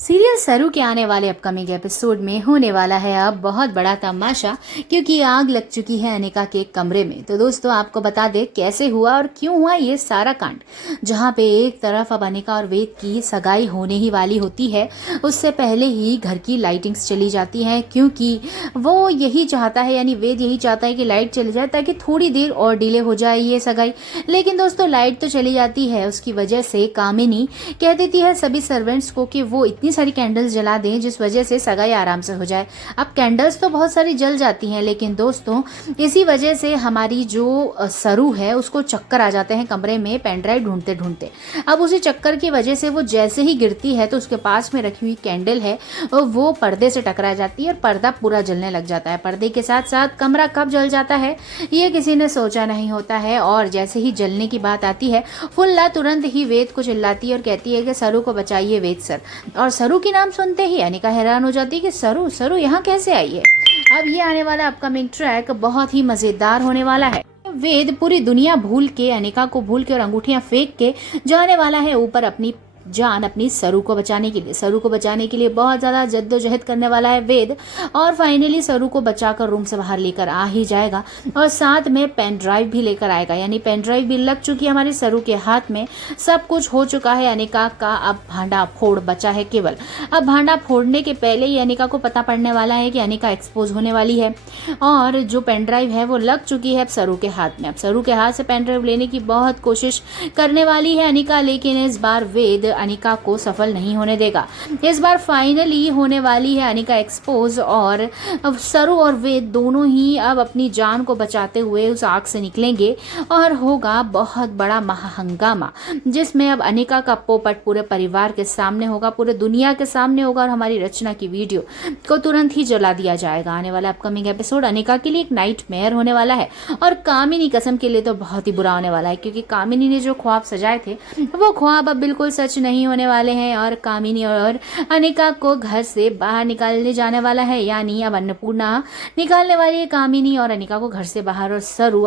Serial सरू के आने वाले अपकमिंग एपिसोड में होने वाला है अब बहुत बड़ा तमाशा, क्योंकि आग लग चुकी है अनिका के कमरे में। तो दोस्तों आपको बता दे कैसे हुआ और क्यों हुआ ये सारा कांड। जहां पे एक तरफ अब अनिका और वेद की सगाई होने ही वाली होती है, उससे पहले ही घर की लाइटिंग्स चली जाती हैं, क्योंकि वो यही चाहता है, यानी वेद यही चाहता है कि लाइट चली जाए ताकि थोड़ी देर और डिले हो जाए ये सगाई। लेकिन दोस्तों लाइट तो चली जाती है, उसकी वजह से कामिनी कह देती है सभी सर्वेंट्स को कि वो इतनी सारी कैंडल्स जला दें जिस वजह से सगाई आराम से हो जाए। अब कैंडल्स तो बहुत सारी जल जाती हैं, लेकिन दोस्तों इसी वजह से हमारी जो सरू है उसको चक्कर आ जाते हैं कमरे में पेन ड्राइव ढूंढते ढूंढते। अब उसी चक्कर की वजह से वो जैसे ही गिरती है तो उसके पास में रखी हुई कैंडल है वो पर्दे से टकरा जाती है और पर्दा पूरा जलने लग जाता है। पर्दे के साथ साथ कमरा कब जल जाता है ये किसी ने सोचा नहीं होता है। और जैसे ही जलने की बात आती है, फुल्ला तुरंत ही वेद को चिल्लाती है और कहती है कि सरू को बचाइए वेद सर। और सरू की नाम सुनते ही अनिका हैरान हो जाती है कि सरू सरू यहाँ कैसे आई है। अब ये आने वाला अपकमिंग ट्रैक बहुत ही मजेदार होने वाला है। वेद पूरी दुनिया भूल के, अनिका को भूल के और अंगूठियां फेंक के जाने वाला है ऊपर अपनी जान अपनी सरू को बचाने के लिए। सरू को बचाने के लिए बहुत ज़्यादा जद्दोजहद करने वाला है वेद, और फाइनली सरू को बचाकर रूम से बाहर लेकर आ ही जाएगा और साथ में पेन ड्राइव भी लेकर आएगा। यानी पेन ड्राइव भी लग चुकी है हमारी सरू के हाथ में, सब कुछ हो चुका है। अनिका का अब भांडा फोड़ बचा है केवल। अब भांडा फोड़ने के पहले ही अनिका को पता पड़ने वाला है कि अनिका एक्सपोज होने वाली है और जो पेन ड्राइव है वो लग चुकी है अब सरू के हाथ में। अब सरू के हाथ से पेन ड्राइव लेने की बहुत कोशिश करने वाली है अनिका, लेकिन इस बार वेद अनिका को सफल नहीं होने देगा। इस बार फाइनली होने वाली है अनिका एक्सपोज और अब सरू और वेद दोनों ही अब अपनी जान को बचाते हुए उस आग से निकलेंगे और होगा बहुत बड़ा महाहंगामा, जिसमें अब अनिका का पोपट पूरे परिवार के सामने होगा, पूरे दुनिया के सामने होगा और हमारी रचना की वीडियो को तुरंत ही जला दिया जाएगा। आने वाला अपकमिंग एपिसोड अनिका के लिए एक नाइटमेयर होने वाला है और कामिनी कसम के लिए तो बहुत ही बुरा होने वाला है, क्योंकि कामिनी ने जो ख्वाब सजाए थे वो ख्वाब अब बिल्कुल सच नहीं होने वाले हैं और कामिनी और अनिका को घर से बाहर निकालने जाने वाला है। यानी अब अन्नपूर्णा निकालने वाली है कामिनी और अनिका को घर से बाहर और सरू